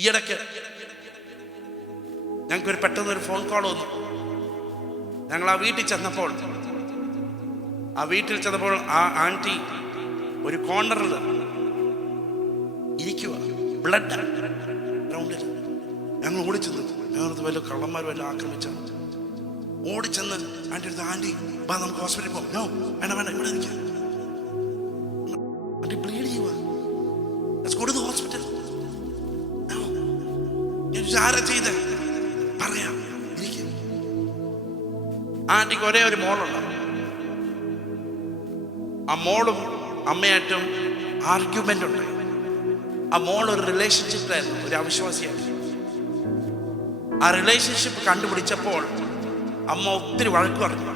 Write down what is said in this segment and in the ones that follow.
ഈയിടയ്ക്ക് ഞങ്ങൾക്കൊരു പെട്ടെന്നൊരു phone call വന്നു. ഞങ്ങൾ ആ വീട്ടിൽ ചെന്നപ്പോൾ ആ ആൻറ്റി ഒരു കോർണറിൽ ഇരിക്കുക, ബ്ലഡ് ഗ്രൗണ്ടിൽ. ഞങ്ങൾ ഓടിച്ചെന്ന്, ഞങ്ങൾക്ക് വല്ല കള്ളന്മാർ വല്ല ആക്രമിച്ചാണ്. ഓടിച്ചെന്ന് ആൻറ്റി അടുത്ത്, ആൻറ്റി വാ നമുക്ക് ഹോസ്പിറ്റലിൽ പോകാം. നോ, വേണ്ട വേണ്ട, ഇവിടെ ഇരിക്കുക. ആൻറ്റി ബ്ലീഡ് ചെയ്യുക, കൊടുത്തു ഹോസ്പിറ്റൽ. ആരാ ചെയ്ത് പറയാം, ഇരിക്കും. ആൻറ്റിക്ക് ഒരേ ഒരു മോളുണ്ട്. ആ മോളും അമ്മയായിട്ടും ആർഗ്യുമെന്റ് ഉണ്ട്. ആ മോൾ ഒരു റിലേഷൻഷിപ്പിലായിരുന്നു, ഒരു അവിശ്വാസിയായിരുന്നു. ആ റിലേഷൻഷിപ്പ് കണ്ടുപിടിച്ചപ്പോൾ അമ്മ ഒത്തിരി വഴക്ക് പറഞ്ഞു.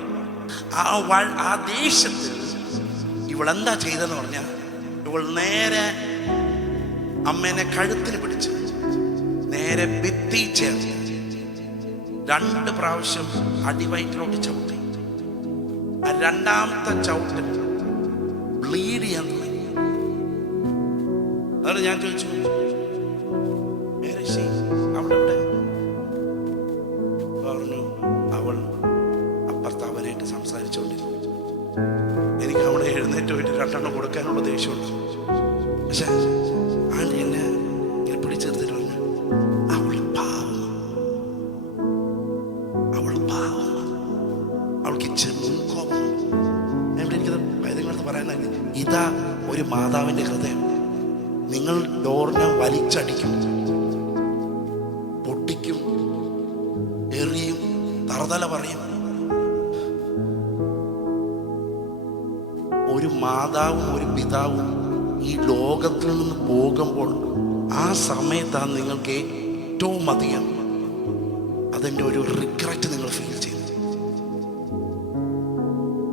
ആ ദേഷ്യത്തിൽ ഇവളെന്താ ചെയ്തെന്ന് പറഞ്ഞാൽ, ഇവൾ നേരെ അമ്മേനെ കഴുത്തിന് പിടിച്ച് നേരെ ഭിത്തി ചേർത്ത് 2 പ്രാവശ്യം അടിവയറ്റിലോട്ട് ചവിട്ടി. ആ 2ാമത്തെ ചവിട്ടിൽ ബ്ലീഡ് ചെയ്യാൻ തുടങ്ങി. അതാണ് ഞാൻ ചോദിച്ചു, അവിടെ ഇവിടെ പറഞ്ഞു, അവൾ അപ്പുറത്തവനായിട്ട് സംസാരിച്ചുകൊണ്ടിരുന്നു. എനിക്ക് അവിടെ എഴുന്നേറ്റ് പോയിട്ട് 2 കൊടുക്കാനുള്ള ദേഷ്യമുണ്ട്. പക്ഷെ ആൻറ്റി എന്നെ ഇങ്ങനെ പിടിച്ചെടുത്തിട്ട് പറഞ്ഞു, അവൾക്ക് മുൻകോപം. എനിക്കത് വൈദ്യങ്ങളടുത്ത് പറയാനായി, ഇതാ ഒരു മാതാവിൻ്റെ ഹൃദയം. നിങ്ങൾ ഡോറിനെ വലിച്ചടിക്കും, പൊട്ടിക്കും, എറിയും, തറതല പറയും. ഒരു മാതാവും ഒരു പിതാവും ഈ ലോകത്തിൽ നിന്ന് പോകുമ്പോൾ ആ സമയത്താണ് നിങ്ങൾക്ക് ഏറ്റവും അധികം അതിൻ്റെ ഒരു റിഗ്രറ്റ് നിങ്ങൾ ഫീൽ ചെയ്യുന്നത്.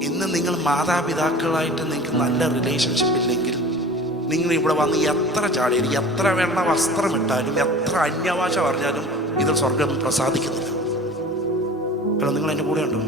ഇന്ന് നിങ്ങൾ മാതാപിതാക്കളായിട്ട് നിങ്ങൾക്ക് നല്ല റിലേഷൻഷിപ്പ് ഇല്ലെങ്കിൽ നിങ്ങൾ ഇവിടെ വന്ന് എത്ര ചാടിയാലും, എത്ര വെള്ള വസ്ത്രം ഇട്ടാലും, എത്ര അന്യഭാഷ പറഞ്ഞാലും ഇതിൽ സ്വർഗം പ്രസാദിക്കുന്നില്ല. കാരണം നിങ്ങൾ എൻ്റെ കൂടെ ഉണ്ടോ?